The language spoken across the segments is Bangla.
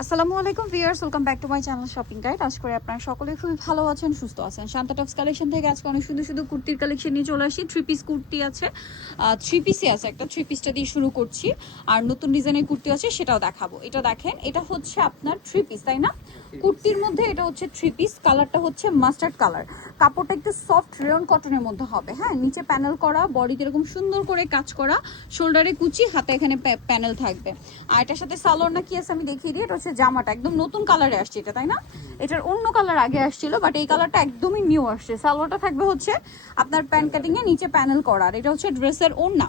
আসসালামু আলাইকুম viewers, welcome back to my channel shopping guide. আশা করি আপনারা সকলে খুবই ভালো আছেন, সুস্থ আছেন। শান্তা টপস কালেকশন থেকে আজকে অনেক সুন্দর সুন্দর কুর্তির কালেকশন নিয়ে চলে আসি। থ্রি পিস কুর্তি আছে, থ্রি পিসই আছে, একটা থ্রি পিসটা দিয়ে শুরু করছি। আর নতুন ডিজাইনের কুর্তি আছে, সেটাও দেখাবো। এটা দেখেন, এটা হচ্ছে আপনার থ্রি পিস, তাই না? কুর্তির মধ্যে এটা হচ্ছে থ্রি পিস। কালারটা হচ্ছে মাস্টার্ড কালার। কাপড়টা একটু সফট রেয়ন কটনের মধ্যে হবে। হ্যাঁ, নিচে প্যানেল করা, বডিতে এরকম সুন্দর করে কাজ করা, শোল্ডারে কুচি, হাতে এখানে প্যানেল থাকবে। আর এটার সাথে সালোয়ার না কি আছে আমি দেখিয়ে দিই। এটা হচ্ছে জামাটা একদম নতুন কালারে আসছে এটা, তাই না? এটার অন্য কালার আগে আসছিল, বাট এই কালারটা একদমই নিউ আসছে। সালোয়ারটা থাকবে হচ্ছে আপনার প্যান্ট কাটিং এ নিচে প্যানেল করা। আর এটা হচ্ছে ড্রেসের ওড়না।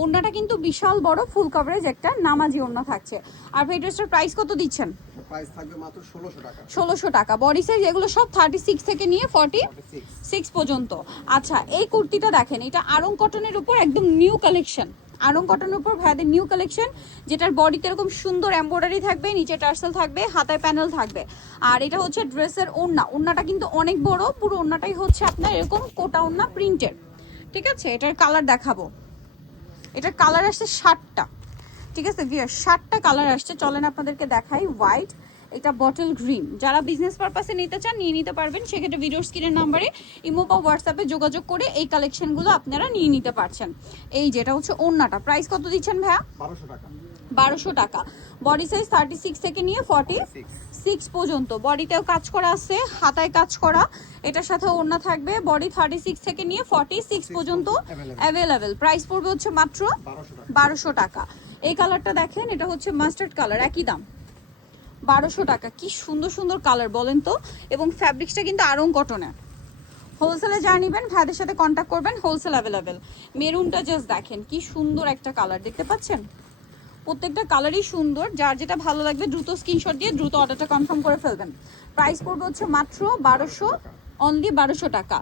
ওড়নাটা কিন্তু বিশাল বড় ফুল কভারেজ একটা নামাজি ওড়না থাকছে। আর ভাই ড্রেসটার প্রাইস কত দিচ্ছেন? প্রাইস থাকবে মাত্র 1600 টাকা। 1600 টাকা। বডি সাইজ এগুলো সব 36 থেকে নিয়ে 46 পর্যন্ত। আচ্ছা, এই কুর্তিটা দেখেন, এটা আরং কটনের উপর একদম নিউ কালেকশন। আরং কটনের উপর ভাইদের নিউ কালেকশন, যেটার বডিতে এরকম সুন্দর এমব্রয়ডারি থাকবে, নিচে টার্সেল থাকবে, হাতায় প্যানেল থাকবে। আর এটা হচ্ছে ড্রেসের ওড়না। ওড়নাটা কিন্তু অনেক বড়, পুরো ওড়নাটাই হচ্ছে আপনার এরকম কোটা ওড়না প্রিন্টের। ঠিক আছে, এটার কালার দেখাবো। এটার কালার আসছে 7টা। ঠিক আছে ভিউয়ার, 7টা কালার আসছে। চলেন আপনাদেরকে দেখাই। হোয়াইট, এটা বটল গ্রিন। যারা বিজনেস পারপাসে নিতে চান নিয়ে নিতে পারবেন। সেক্ষেত্রে ভিডিওর স্ক্রিনের নাম্বারে ইমো বা হোয়াটসঅ্যাপে যোগাযোগ করে এই কালেকশনগুলো আপনারা নিয়ে নিতে পারছেন। এই যেটা হচ্ছে ওড়নাটা, প্রাইস কত দিচ্ছেন ভাইয়া? 1200 টাকা। 1200 টাকা। বডি সাইজ 36 থেকে নিয়ে 46 পর্যন্ত। বডিতেও কাজ করা আছে, হাতায় কাজ করা। এটার সাথে ওড়না থাকবে। বডি 36 থেকে নিয়ে 46 পর্যন্ত অ্যাভেলেবেল। প্রাইস পড়বে হচ্ছে মাত্র 1200 টাকা। এই কালারটা দেখেন, এটা হচ্ছে মাস্টার্ড কালার, একই দাম 1200 টাকা। কি সুন্দর সুন্দর কালার বলেন তো। এবং ফ্যাব্রিক্সটা কিন্তু আরং কটনের। হোলসেলে যা নেবেন ভাইদের সাথে কন্ট্যাক্ট করবেন, হোলসেল অ্যাভেলেবেল। মেরুনটা জাস্ট দেখেন, কি সুন্দর একটা কালার, দেখতে পাচ্ছেন? প্রত্যেকটা কালারই সুন্দর। যার যেটা ভালো লাগবে দ্রুত স্ক্রিনশট দিয়ে দ্রুত অর্ডারটা কনফার্ম করে ফেলবেন। প্রাইস পড়বে হচ্ছে মাত্র 1200, অনলি 1200 টাকা।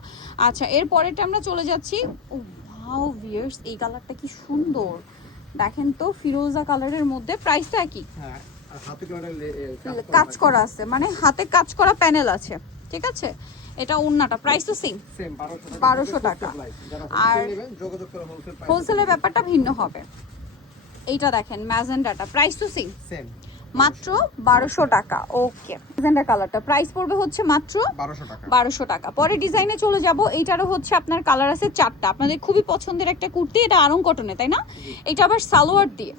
আচ্ছা, এর পরেরটা আমরা চলে যাচ্ছি। ওয়াও ভিউয়ার্স, এই কালারটা কি সুন্দর দেখেন তো, ফিরোজা কালারের মধ্যে। প্রাইসটা কি? হ্যাঁ, আর হাতে কাজ করা আছে, মানে হাতে কাজ করা প্যানেল আছে। ঠিক আছে, এটা ওড়নাটা প্রাইস তো সেম 1200 টাকা। আর হোলসেলের ব্যাপারটা ভিন্ন হবে। এইটা দেখেন ম্যাজেন্ডাটা, প্রাইস তো সেম মাত্র 1200 টাকা। ওকে, ম্যাজেন্ডা কালারটা প্রাইস পড়বে হচ্ছে মাত্র 1200 টাকা। পরে ডিজাইনে চলে যাব। এইটারও হচ্ছে আপনার কালার আছে 4টা। আপনাদের খুবই পছন্দের একটা কুর্তি, এটা আরং কটনে, তাই না? এটা আবার সালোয়ার দিয়ে।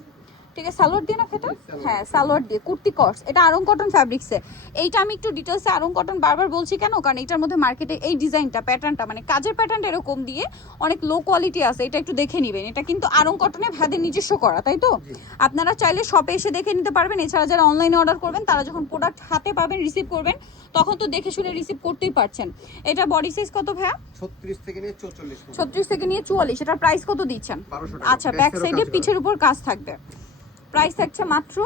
ঠিক আছে, সালোয়ার দিয়ে না খেটা? হ্যাঁ, সালোয়ার দিয়ে কুর্তি কটস। এটা আরং কটন ফ্যাব্রিক্সে। এইটা আমি একটু ডিটেলসে আরং কটন বারবার বলছি কেন, কারণ এটার মধ্যে মার্কেটে এই ডিজাইনটা, প্যাটার্নটা, মানে কাজের প্যাটার্নটা এরকম দিয়ে অনেক লো কোয়ালিটি আছে। এটা একটু দেখে নেবেন। এটা কিন্তু আরং কটনে ভাদের নিজস্ব করা, তাই তো? আপনারা চাইলে শপে এসে দেখে নিতে পারবেন। এছাড়া যারা অনলাইনে অর্ডার করবেন, তারা যখন প্রোডাক্ট হাতে পাবেন, রিসিভ করবেন, তখন তো দেখে শুনে রিসিভ করতেই পারছেন। এটা বডি সাইজ কত ভাইয়া? 36 থেকে নিয়ে 44। 36 থেকে নিয়ে 44। এটার প্রাইস কত দিচ্ছেন? আচ্ছা, ব্যাক সাইডে পিঠের উপর কাজ থাকবে। প্রাইস থাকছে মাত্র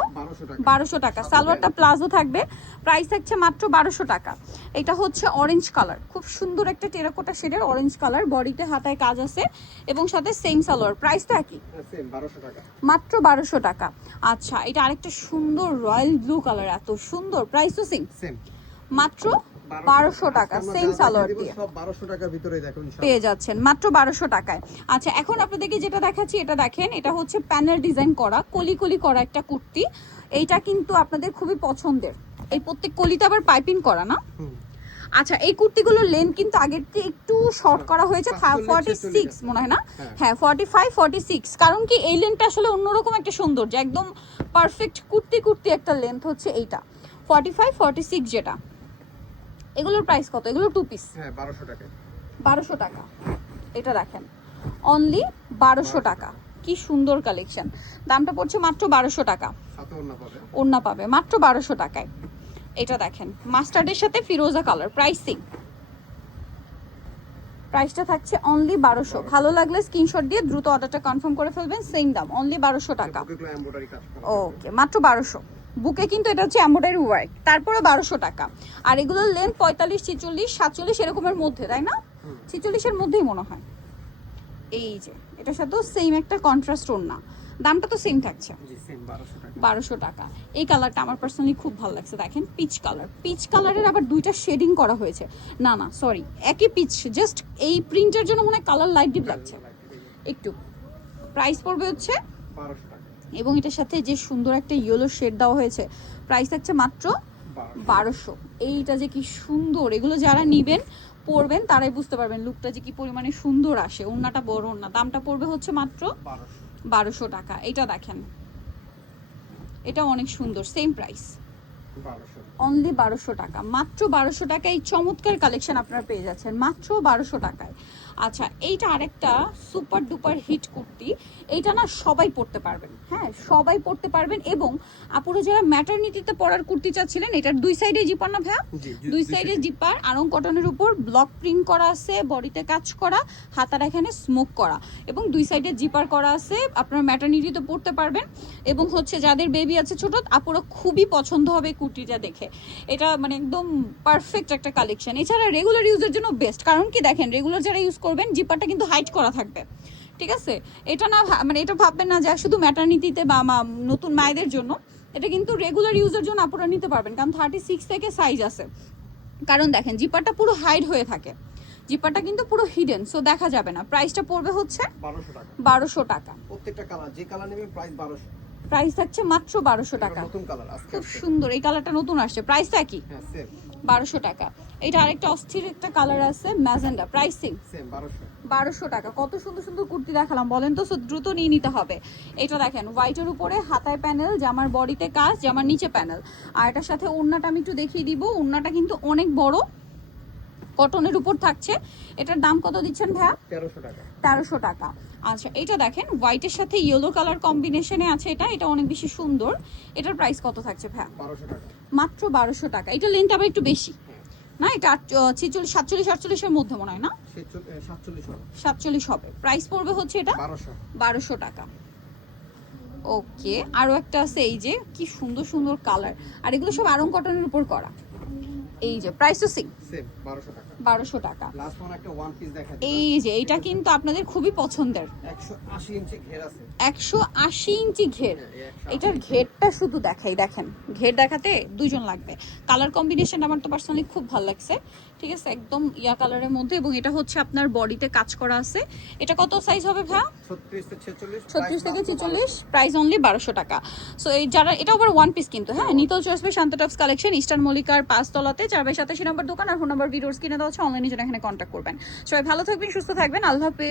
1200 টাকা। সালোয়ারটা প্লাজো থাকবে। প্রাইস থাকছে মাত্র 1200 টাকা। এটা হচ্ছে অরেঞ্জ কালার, খুব সুন্দর একটা টেরাকোটা শেডের অরেঞ্জ কালার। বডিতে হাতায় কাজ আছে এবং সাথে সেম সালোয়ার। প্রাইসটা একই, মাত্র 1200 টাকা। আচ্ছা, এটা আরেকটা সুন্দর রয়্যাল ব্লু কালার, এত সুন্দর। প্রাইস তো সেম মাত্র 1200 টাকা। সেম সালোয়ার দিয়ে সব 1200 টাকার ভিতরে দেখুন পেয়ে যাচ্ছেন মাত্র 1200 টাকায়। আচ্ছা, এখন আপনাদেরকে যেটা দেখাচ্ছি, এটা দেখেন, এটা হচ্ছে প্যানেল ডিজাইন করা, কলি কলি করা একটা কুর্তি। এইটা কিন্তু আপনাদের খুবই পছন্দের। এই প্রত্যেক কলিতে আবার পাইপিং করা না? আচ্ছা, এই কুর্তিগুলোর লেন্থ কিন্তু আগের থেকে একটু শর্ট করা হয়েছে, 46 মনে হয় না? হ্যাঁ, 45 46। কারণ কি, এই লেন্থটা আসলে অন্যরকম একটা সৌন্দর্য, একদম পারফেক্ট কুর্তি একটা লেন্থ হচ্ছে এইটা 45 46 যেটা। এগুলোর প্রাইস কত? এগুলো টু পিস। হ্যাঁ, 1200 টাকা। 1200 টাকা। এটা দেখেন, অনলি 1200 টাকা। কি সুন্দর কালেকশন। দামটা পড়ছে মাত্র 1200 টাকা। সাথে ওড়না পাবে মাত্র 1200 টাকায়। এটা দেখেন, মাস্টার্ডের সাথে ফিরোজা কালার। প্রাইসটা থাকছে অনলি 1200। ভালো লাগলে স্ক্রিনশট দিয়ে দ্রুত অর্ডারটা কনফার্ম করে ফেলবেন। সেম দাম, অনলি 1200 টাকা। ওকে, মাত্র 1200। বুকে কিন্তু এটা হচ্ছে এমব্রয়ডারি ওয়ার্ক, তারপরে 1200 টাকা। আর এগুলোর লেন্থ 45 46 47 এরকমের মধ্যে, তাই না? 46 এর মধ্যেই মনে হয়। এই যে এটার সাথেও সেম একটা কন্ট্রাস্ট ওড়না। দামটা তো সেম থাকছে 1200 টাকা। এই কালারটা আমার পার্সোনালি খুব ভালো লাগছে। দেখেন, পিচ কালার। পিচ কালারের আবার দুইটা শেডিং করা হয়েছে। না না সরি, একই পিচ, জাস্ট এই প্রিন্টের জন্য মনে হয় কালার লাইট ডিপ লাগছে একটু। প্রাইস পড়বে হচ্ছে এবং এটার সাথে যে সুন্দর একটা ইয়েলো শেড দেওয়া হয়েছে, প্রাইস থাকছে মাত্র 1200। এইটা যে কি সুন্দর, এগুলো যারা নিবেন পরবেন তারাই বুঝতে পারবেন লুকটা যে কি পরিমাণে সুন্দর আসে। ওড়নাটা বড় ওড়না, দামটা পড়বে হচ্ছে মাত্র 1200 টাকা। এটা দেখেন, এটা অনেক সুন্দর, সেম প্রাইস, অনলি 1200 টাকা, মাত্র 1200 টাকা। এই চমৎকার কালেকশন আপনারা পেয়ে যাচ্ছেন মাত্র 1200 টাকায়। আচ্ছা, এইটা আরেকটা সুপার ডুপার হিট কুর্তি, এইটা না সবাই পরতে পারবেন, হ্যাঁ সবাই পরতে পারবেন। এবং আপুরা যারা ম্যাটারনিটিতে পরার কুর্তি চাচ্ছিলেন, এটার দুই সাইডে জিপার না ভাইয়া, দুই সাইডে জিপার, আরং কটনের উপর ব্লক প্রিন্ট করা আছে, বডিতে কাজ করা, হাতার এখানে স্মোক করা, এবং দুই সাইডে জিপার করা আছে। আপনারা ম্যাটারনিটিতে পরতে পারবেন। এবং হচ্ছে যাদের বেবি আছে ছোট, আপুরা খুবই পছন্দ হবে এই কুর্তিটা দেখে। এটা মানে একদম পারফেক্ট একটা কালেকশন। এছাড়া রেগুলার ইউজের জন্য বেস্ট, কারণ কি দেখেন রেগুলার যারা ইউজ করবেন জিপারটা কিন্তু হাইট করা থাকবে, ঠিক আছে। এটা না মানে এটা ভাববেন না যে শুধু ম্যাটারনিটিতে বা নতুন মায়েদের জন্য, এটা কিন্তু রেগুলার ইউজের জন্য আপনারা নিতে পারবেন, কারণ 36 থেকে সাইজ আছে। কারণ দেখেন জিপারটা পুরো হাইড হয়ে থাকে, জিপারটা কিন্তু পুরো হিডেন, সো দেখা যাবে না। প্রাইসটা পড়বে হচ্ছে 1200 টাকা। প্রত্যেকটা কালার, যে কালার নেবেন প্রাইস 1200, প্রাইস থাকছে মাত্র 1200 টাকা। নতুন কালার আজকে খুব সুন্দর, এই কালারটা নতুন আসছে, প্রাইসটা কি? হ্যাঁ সেম 1200 টাকা। এটা আরেকটা অস্থির একটা কালার আছে ম্যাজেন্ডা, প্রাইসিং সেম 1200 টাকা। কত সুন্দর সুন্দর কুর্তি দেখালাম বলেন তো, দ্রুত নিয়ে নিতে হবে। এটা দেখেন হোয়াইটের উপরে হাতায় প্যানেল, জামার বডিতে কাজ, জামার নিচে প্যানেল। আর এটার সাথে ওড়নাটা আমি একটু দেখিয়ে দিব, ওড়নাটা কিন্তু অনেক বড়, কটনের উপর থাকছে। এটার দাম কত দিচ্ছেন ভাইয়া? 1300 টাকা। 1300 টাকা। আচ্ছা, এটা দেখেন হোয়াইটের সাথে ইয়েলো কালার কম্বিনেশনে আছে, এটা অনেক বেশি সুন্দর। এটার প্রাইস কত থাকছে ভাইয়া? 1200 টাকা, মাত্র 1200 টাকা। এটা লেন্থ আবার একটু বেশি না, এটা 46 47 48 এর মধ্যে মনে হয় না, 47 হবে। প্রাইস পড়বে হচ্ছে এটা 1200 টাকা। ওকে, আরো একটা আছে, এই যে কি সুন্দর সুন্দর কালার, আর এগুলো সব আরং কটনের উপর করা। এই যে প্রাইস তো সেম 1200 টাকা। 1200 টাকা। লাস্ট ওয়ান একটা ওয়ান পিস দেখা দিই। এই যে এটা কিন্তু আপনাদের খুবই পছন্দের, 180 ইঞ্চি ঘের আছে, 180 ইঞ্চি ঘের। এটার ঘেরটা শুধু দেখাই, দেখেন ঘের দেখাতে দুইজন লাগবে। কালার কম্বিনেশন আমার তো পার্সোনালি খুব ভালো লাগছে, ঠিক আছে, একদম ইয়া কালারের মধ্যে। এবং এটা হচ্ছে আপনার বডিতে কাজ করা আছে। এটা কত সাইজ হবে ভাইয়া? 36 থেকে 46, প্রাইস অনলি 1200 টাকা। সো এই যারা, এটা আবার ওয়ান পিস কিন্তু, হ্যাঁ নিতল চয়েসবে শান্ত টপস কালেকশন, ইস্টার্ন মল্লিকার 5 তলাতে, 4/87 নম্বর দোকান। আর ফোন নাম্বার ভিডিওস কিনে দেওয়া হচ্ছে, অনলাইনে জন্য এখানে কন্ট্যাক্ট করবেন। সবাই ভালো থাকবেন, সুস্থ থাকবেন, আল্লাহ হাফেজ।